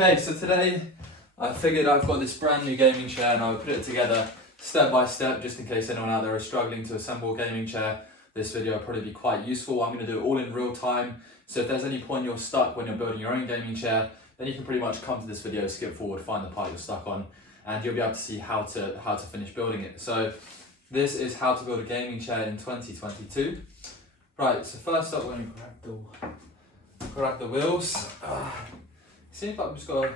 Okay, so today I figured I've got this brand new gaming chair and I would put it together step by step just in case anyone out there is struggling to assemble a gaming chair. This video will probably be quite useful. I'm going to do it all in real time, so if there's any point you're stuck when you're building your own gaming chair, then you can pretty much come to this video, skip forward, find the part you're stuck on, and you'll be able to see how to finish building it. So this is how to build a gaming chair in 2022. Right, so first up, we're going to grab the wheels. Seems like we've just got to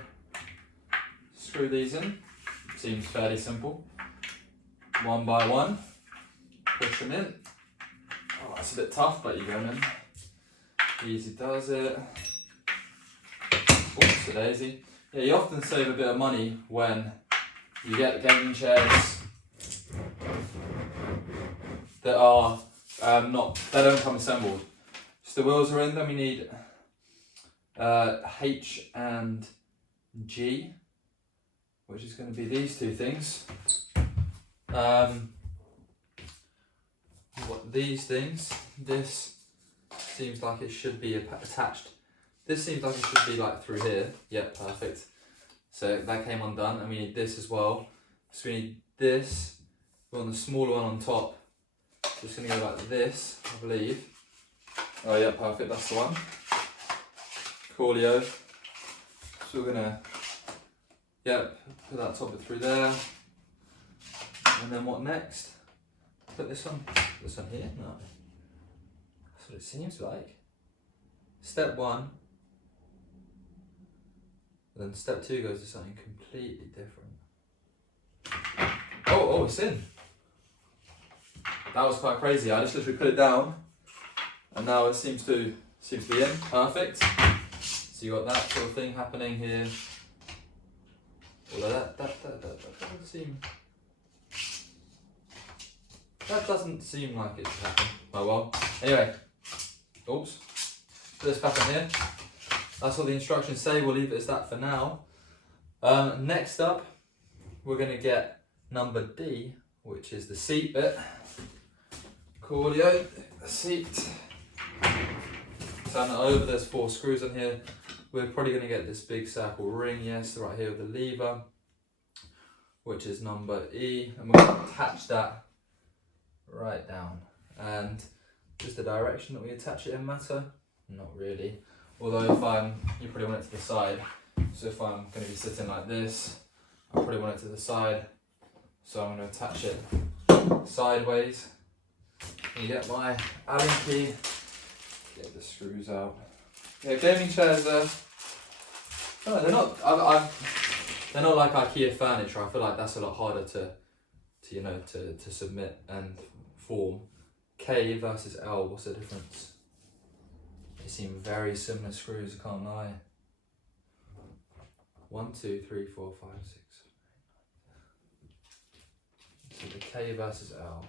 screw these in. Seems fairly simple. One by one, push them in. Oh, it's a bit tough, but you go in. Easy does it. Oops, a daisy. Yeah, you often save a bit of money when you get gaming chairs that are they don't come assembled. So the wheels are in, then we need H and G, which is going to be these two things. These things, this seems like it should be attached. This seems like it should be like through here. Yep, perfect. So that came undone, and we need this as well. So we need this. We want the smaller one on top. Just going to go like this, I believe. Oh yeah, perfect, that's the one. Coolio. So we're going to, put that top bit through there. And then what next? Put this one here? No. That's what it seems like. Step one. Then step two goes to something completely different. Oh, it's in. That was quite crazy. I just literally put it down, and now it seems to be in. Perfect. So you got that sort of thing happening here. Although that doesn't seem. That doesn't seem like it should happen. Oh well. Anyway. Oops. Put this back on here. That's what the instructions say. We'll leave it as that for now. Next up, we're going to get number D, which is the seat bit. Coolio, the seat. Turn it over. There's 4 screws on here. We're probably going to get this big circle ring, yes, right here with the lever, which is number E, and we're going to attach that right down. And does the direction that we attach it in matter? Not really. Although you probably want it to the side. So if I'm going to be sitting like this, I probably want it to the side. So I'm going to attach it sideways. And get my Allen key, get the screws out. Yeah, gaming chairs. No, they're not. They're not like IKEA furniture. I feel like that's a lot harder to submit and form. K versus L. What's the difference? They seem very similar screws. I can't lie. 1, 2, 3, 4, 5, 6. So the K versus L.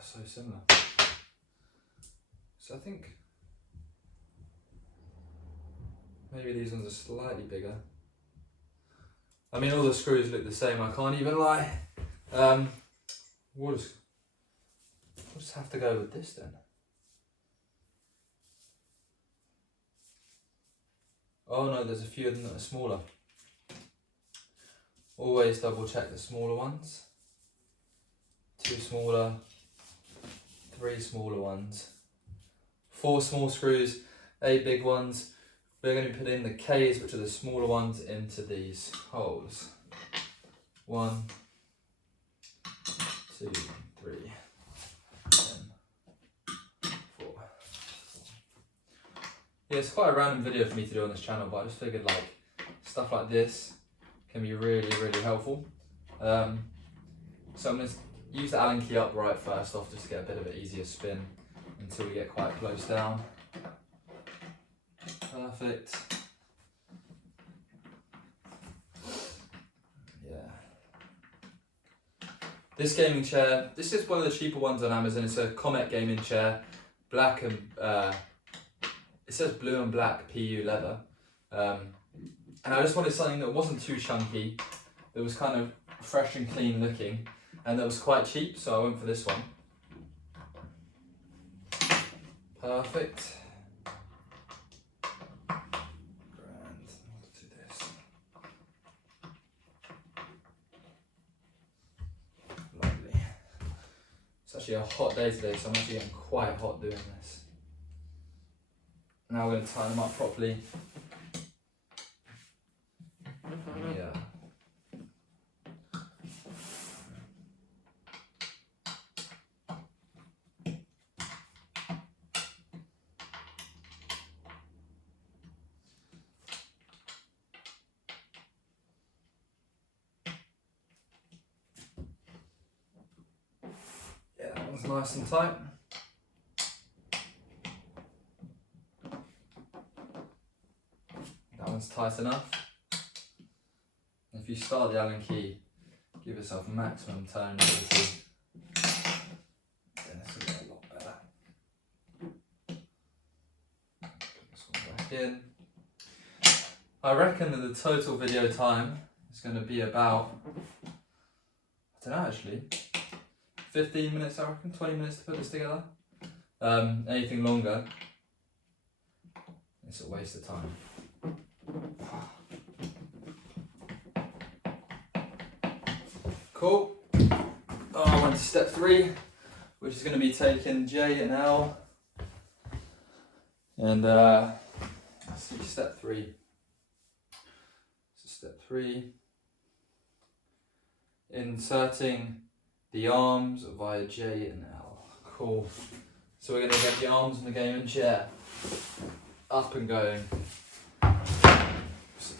So similar. So I think maybe these ones are slightly bigger. I mean, all the screws look the same, I can't even lie. We'll just have to go with this then. Oh no, there's a few of them that are smaller. Always double check the smaller ones. 2 smaller. 3 smaller ones, 4 small screws, 8 big ones. We're going to be putting the K's, which are the smaller ones, into these holes. 1, 2, 3, 4. Yeah, it's quite a random video for me to do on this channel, but I just figured like stuff like this can be really, really helpful. So I'm going to use the Allen key upright first off, just to get a bit of an easier spin until we get quite close down. Perfect. Yeah. This gaming chair, this is one of the cheaper ones on Amazon. It's a Comet gaming chair, black and it says blue and black PU leather. And I just wanted something that wasn't too chunky, that was kind of fresh and clean looking, and that was quite cheap, so I went for this one. Perfect. actually a hot day today, so I'm actually getting quite hot doing this. Now we're going to tighten them up properly. Yeah. Yeah, that one's nice and tight. That one's tight enough. If you start the Allen key, give yourself maximum tone ability. Then this will get a lot better. Put this one back in. I reckon that the total video time is going to be about, I don't know actually, 15 minutes I reckon, 20 minutes to put this together. Anything longer, it's a waste of time. Cool. I went to step 3, which is going to be taking J and L. And let's see, step 3. So step 3, inserting the arms via J and L. Cool. So we're going to get the arms in the gaming chair up and going. So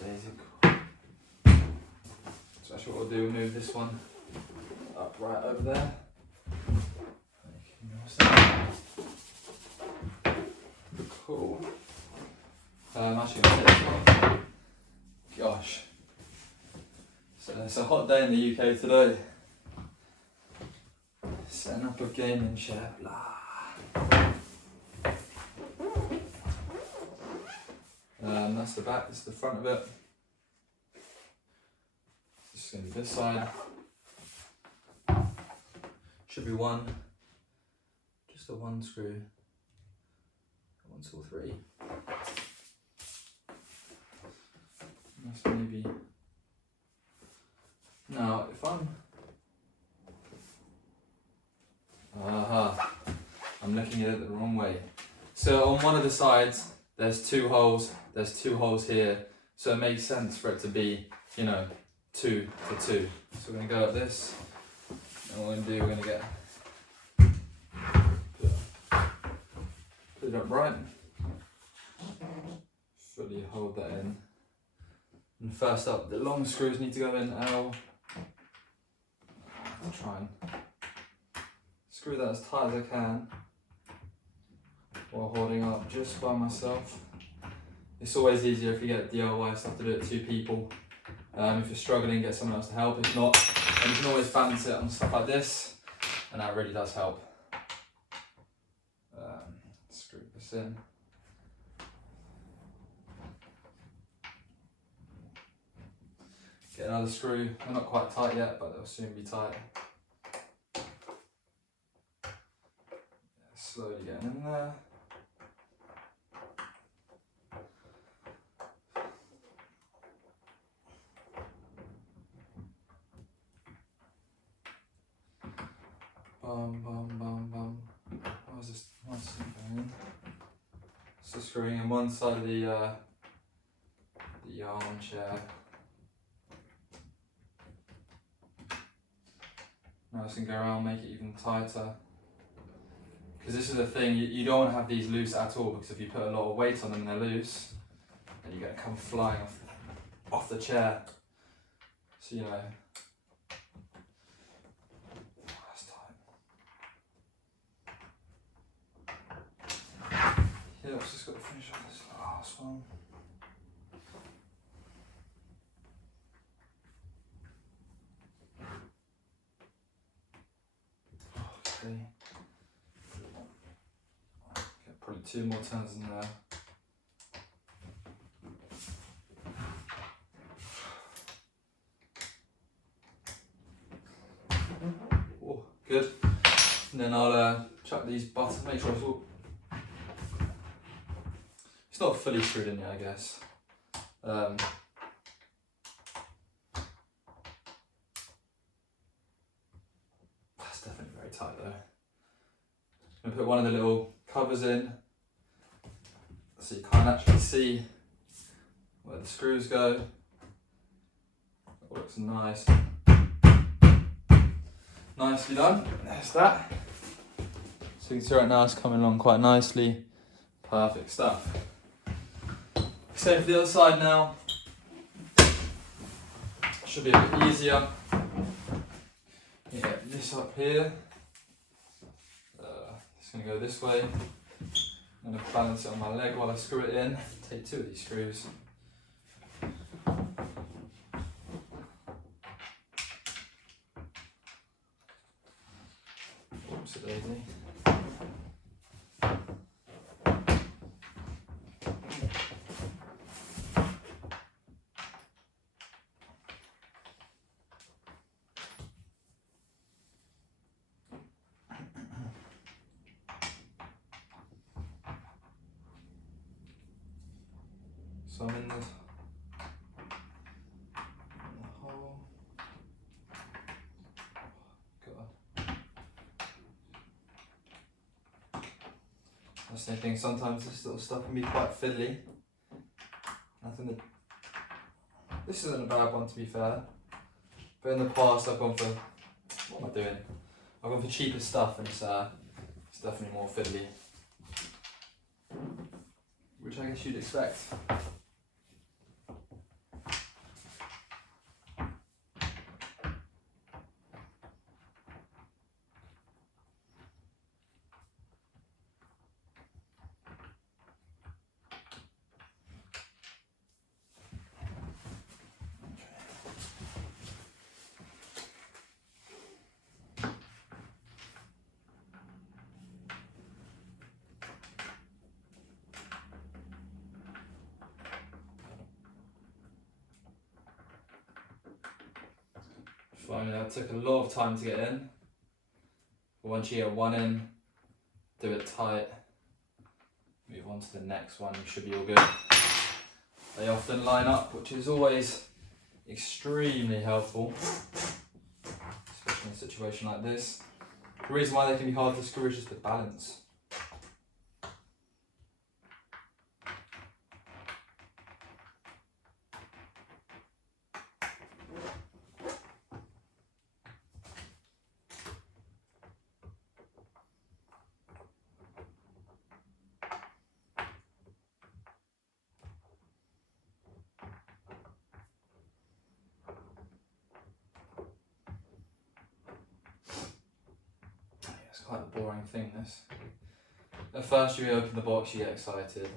that's what we'll do. We'll move this one up right over there. Cool. I'm actually going to take this one. Gosh. So it's a hot day in the UK today. Setting up a gaming chair. Blah. That's the back, this is the front of it. This is going to be this side. Should be one, just a 1 screw. 1, 2, 3. That's maybe. Now, if I'm looking at it the wrong way. So on one of the sides, there's 2 holes. There's 2 holes here, so it makes sense for it to be, 2 to 2. So we're gonna go like this, and what we're gonna do, we're gonna put it up right, fully hold that in. And first up, the long screws need to go in L. I'll try and screw that as tight as I can while holding up just by myself. It's always easier if you get DIY stuff to do it 2 people. If you're struggling, get someone else to help. If not, then you can always balance it on stuff like this, and that really does help. Screw this in. Get another screw. They're not quite tight yet, but they'll soon be tight. Slowly getting in there. Bum, bum, bum, bum. What's this going in? So screwing in one side of the armchair. Now I can go around, make it even tighter. Because this is the thing, you don't want to have these loose at all, because if you put a lot of weight on them and they're loose, then you're going to come flying off the chair. So that's tight. Yeah, I've just got to finish off this last one. Okay. Get probably 2 more turns in there. Oh, good. And then I'll chuck these buttons, make sure it's all. It's not fully screwed in yet, I guess. That's definitely very tight though. I'm going to put one of the little covers in so you can't actually see where the screws go. That looks nice. Nicely done. There's that. So you can see right now it's coming along quite nicely. Perfect stuff. Same for the other side now. Should be a bit easier. You get this up here. It's going to go this way. I'm going to balance it on my leg while I screw it in. Take 2 of these screws. Oops, a daisy. So I'm in the hole. God. That's the thing, sometimes this little stuff can be quite fiddly. I think that this isn't a bad one, to be fair. But in the past I've gone for, what am I doing? I've gone for cheaper stuff and it's definitely more fiddly. Which I guess you'd expect. Finally, that took a lot of time to get in. But once you get one in, do it tight. Move on to the next one, you should be all good. They often line up, which is always extremely helpful, especially in a situation like this. The reason why they can be hard to screw is just the balance. It's quite a boring thing, this. At first you open the box, you get excited.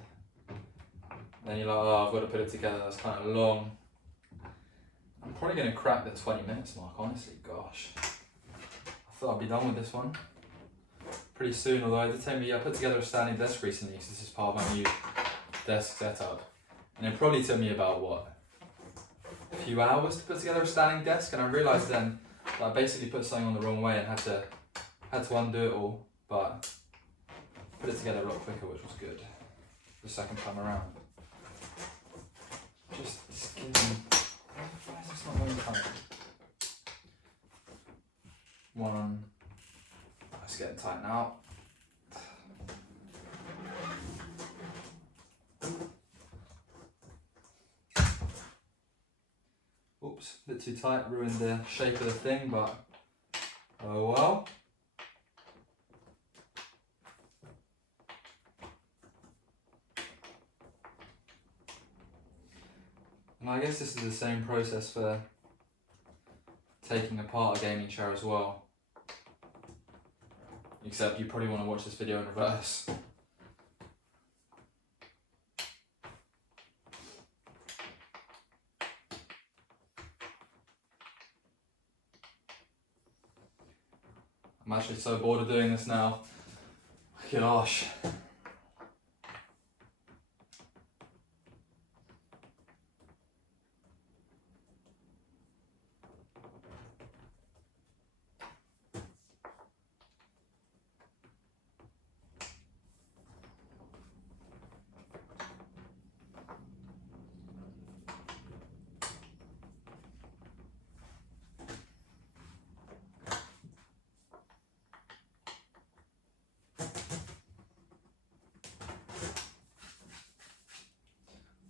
Then you're like, oh, I've got to put it together, that's kind of long. I'm probably going to crack the 20 minutes mark, honestly, gosh. I thought I'd be done with this one pretty soon, although it did take me, I put together a standing desk recently because this is part of my new desk setup. And it probably took me about, what, a few hours to put together a standing desk, and I realised then that I basically put something on the wrong way and had to undo it all, but put it together a lot quicker, which was good the second time around. Just give me, why is this not going tight? One on, it's getting tight now. Oops, a bit too tight, ruined the shape of the thing, but oh well. And I guess this is the same process for taking apart a gaming chair as well. Except you probably want to watch this video in reverse. I'm actually so bored of doing this now. Gosh.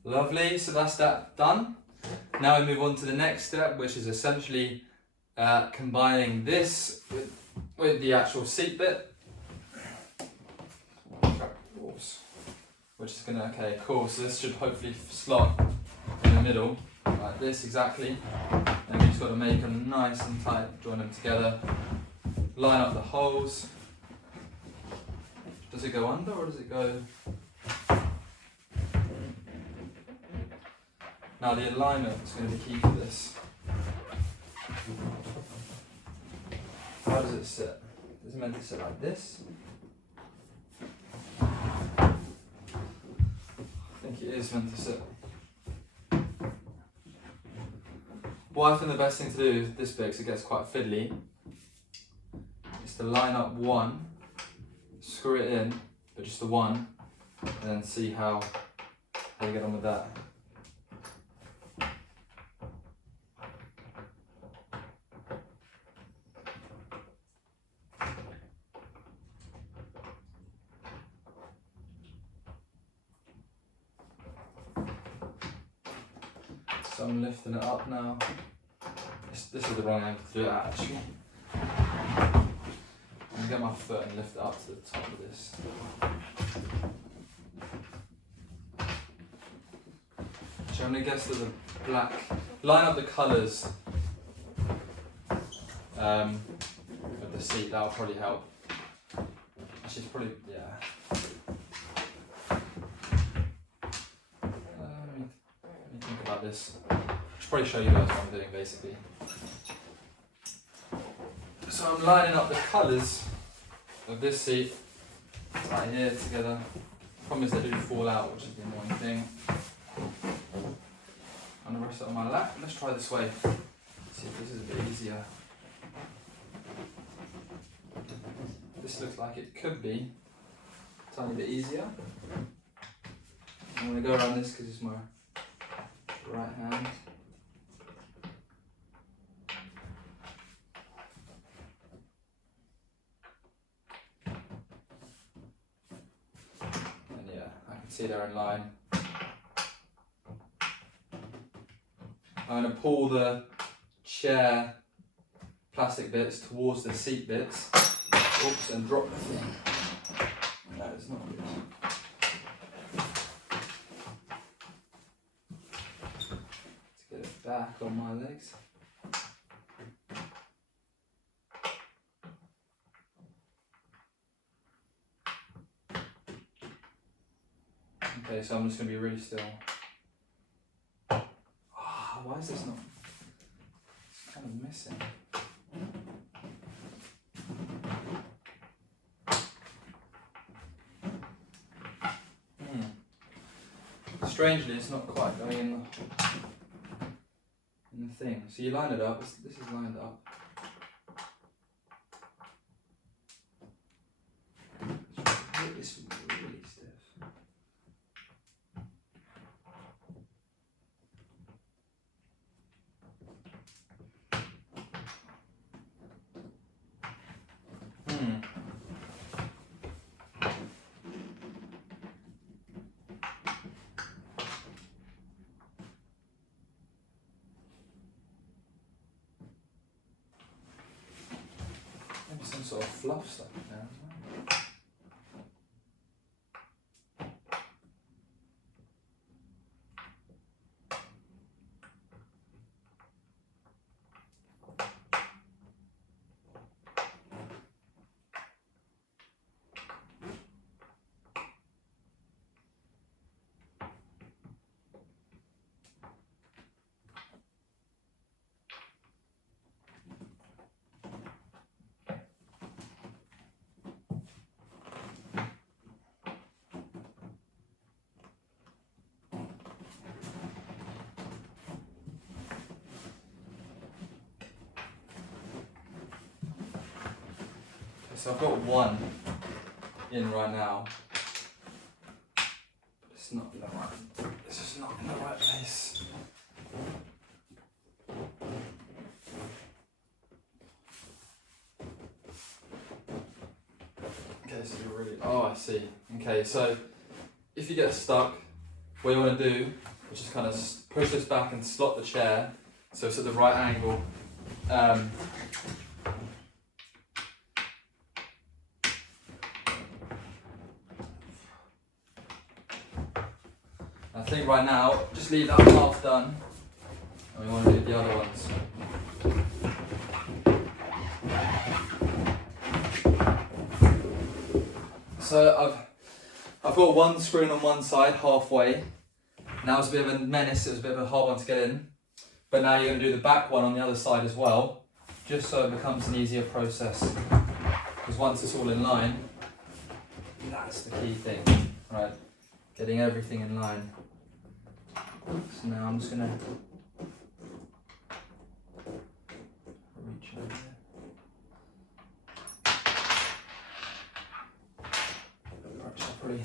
Lovely, so that's that done. Now we move on to the next step, which is essentially combining this with the actual seat bit. Which is gonna, okay, cool, so this should hopefully slot in the middle, like this exactly. And we just gotta make them nice and tight, join them together, line up the holes. Does it go under or does it go? Now the alignment is going to be key for this. How does it sit? Is it meant to sit like this? I think it is meant to sit. What I think the best thing to do with this bit, because it gets quite fiddly, is to line up one, screw it in, but just the one, and then see how you get on with that. So I'm lifting it up now. This is the wrong angle to do it at, actually. I'm going to get my foot and lift it up to the top of this. Actually, I'm going to guess that the black, line up the colours of the seat, that'll probably help. Actually, it's probably, yeah. Let me think about this. I should probably show you guys what I'm doing, basically. So I'm lining up the colours of this seat right here together. Problem is they do fall out, which is the annoying thing. I'm going to rest it on my lap. Let's try this way. See if this is a bit easier. This looks like it could be a tiny bit easier. I'm going to go around this because it's my right hand. And yeah, I can see they're in line. I'm going to pull the chair plastic bits towards the seat bits. Oops, and drop the thing. That is not good. Let's get it back on my legs. Okay, so I'm just going to be really still. Why is this not? It's kind of missing. Strangely, it's not quite going in the thing. So you line it up. This is lined up. It's really stiff. Maybe some sort of fluff stuff in there. So I've got one in right now, but it's not in the right. It's just not in the right place. Okay, so you're really. Oh, I see. Okay, so if you get stuck, what you want to do which is kind of push this back and slot the chair so it's at the right angle. I think right now, just leave that half done, and we want to do the other ones. So I've got one screw on one side, halfway. Now it's a bit of a menace, it was a bit of a hard one to get in. But now you're going to do the back one on the other side as well, just so it becomes an easier process. Because once it's all in line, that's the key thing, right? Getting everything in line. So now I'm just going to reach over here. Probably.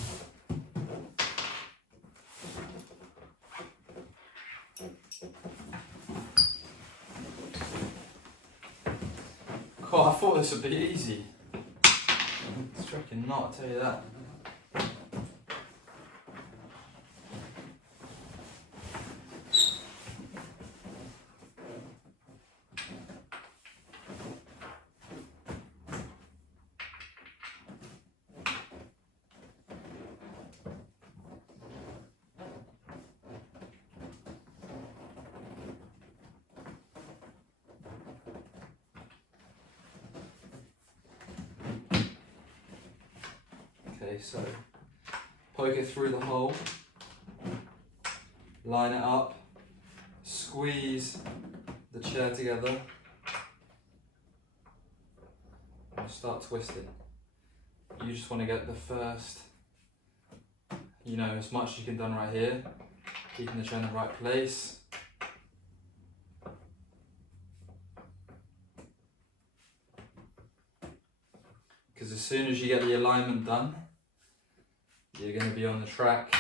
Oh, I thought this would be easy. It's freaking not, I'll tell you that. Okay, so poke it through the hole, line it up, squeeze the chair together, and start twisting. You just want to get the first, as much as you can done right here, keeping the chair in the right place. Because as soon as you get the alignment done, you're going to be on the track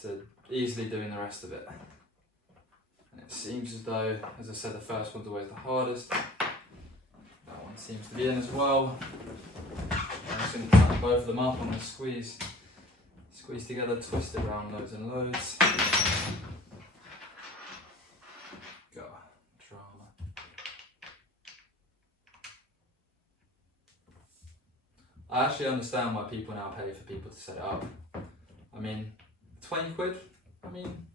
to easily doing the rest of it. And it seems as though, as I said, the first one's always the hardest. That one seems to be in as well. I'm just going to tighten both of them up. I'm going to squeeze together, twist it around loads and loads. Go, drama. I actually understand why people now pay for people to set it up. I mean, 20 quid? I mean,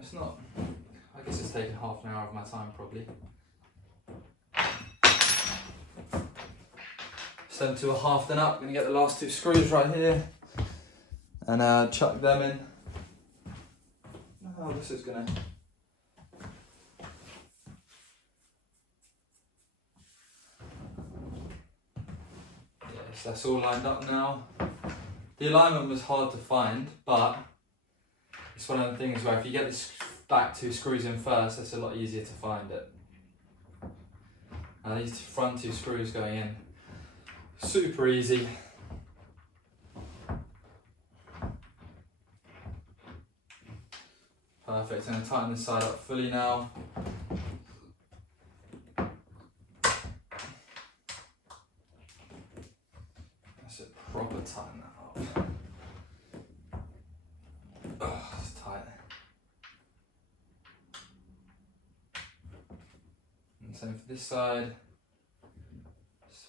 it's not, I guess it's taken half an hour of my time probably. So them two are half done up. I'm going to get the last two screws right here and chuck them in. Oh, this is going to... Yes, that's all lined up now. The alignment was hard to find, but it's one of the things where if you get the back two screws in first, it's a lot easier to find it. Now these front two screws going in, super easy. Perfect, I'm going to tighten this side up fully now. That's it, proper tighten that up. Oh, it's tight. And same for this side. Just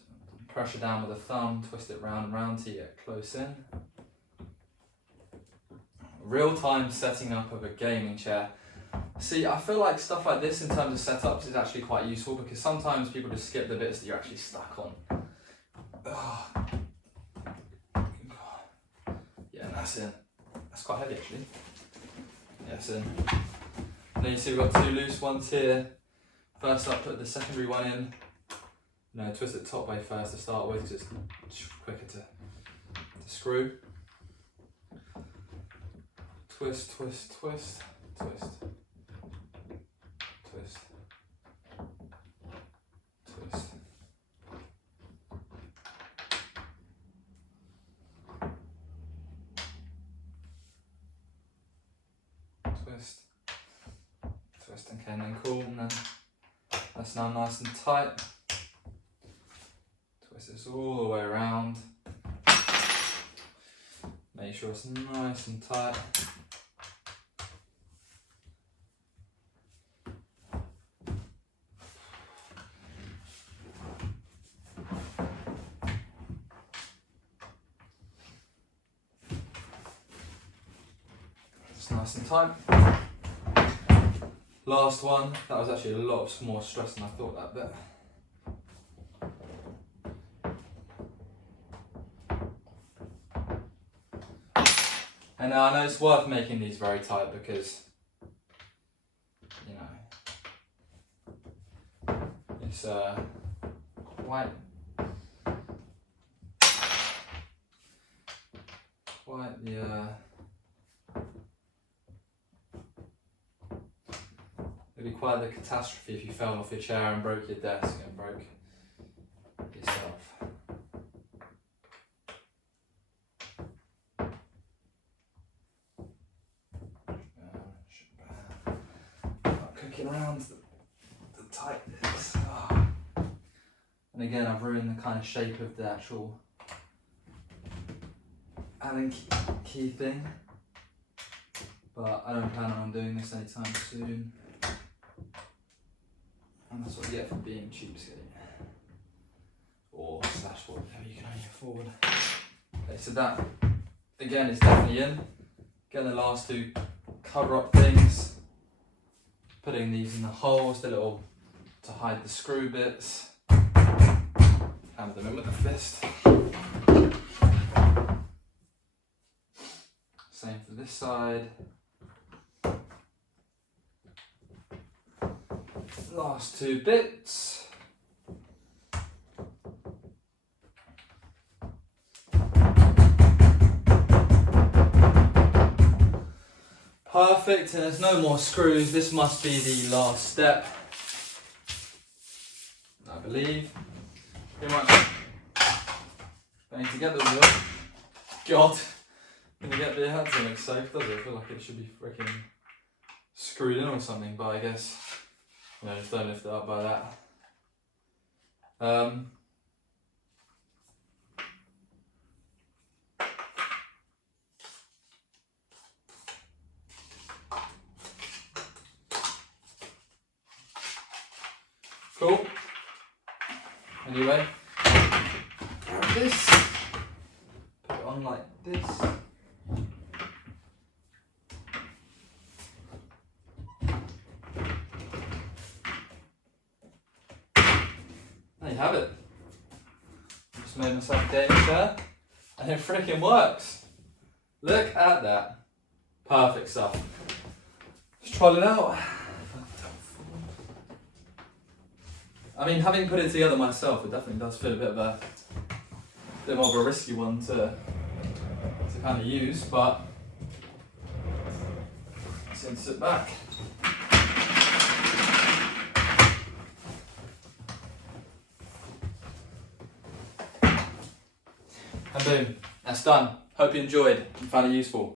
pressure down with a thumb, twist it round and round till you get close in. Real-time setting up of a gaming chair. See, I feel like stuff like this in terms of setups is actually quite useful because sometimes people just skip the bits that you're actually stuck on. Oh. Yeah, and that's in. That's quite heavy actually. Yeah, it's in. And then you see we've got two loose ones here. First up, put the secondary one in. Twist it top way first to start with because it's quicker to screw. Twist, twist, twist, twist, twist, twist. Twist, twist, okay, and then cool, and then that's now nice and tight. Twist this all the way around. Make sure it's nice and tight. Just nice and tight. Last one, that was actually a lot more stress than I thought that bit. And now I know it's worth making these very tight because, you know, it's quite the it'd be quite the catastrophe if you fell off your chair and broke your desk and broke yourself. Not cooking around the tightness. Oh. And again, I've ruined the kind of shape of the actual Allen key thing, but I don't plan on doing this anytime soon. And that's what you get for being cheapskate. Or slash whatever you can only afford. Okay, so that again is definitely in. Getting the last two cover up things. Putting these in the holes, the little to hide the screw bits. Hammer them in with the fist. Same for this side. Last two bits. Perfect, and there's no more screws. This must be the last step, I believe. Pretty much going to get the wheel. God, gonna get the head to look safe, does it? I feel like it should be freaking screwed in or something, but I guess, you know, just don't lift it up by that. Cool. Anyway, grab this, put it on like this. There you have it. Just made myself a gaming chair, and it freaking works. Look at that. Perfect stuff. Let's try it out. I mean, having put it together myself, it definitely does feel a bit more of a risky one to kind of use, but let's go sit back. And boom, that's done. Hope you enjoyed and found it useful.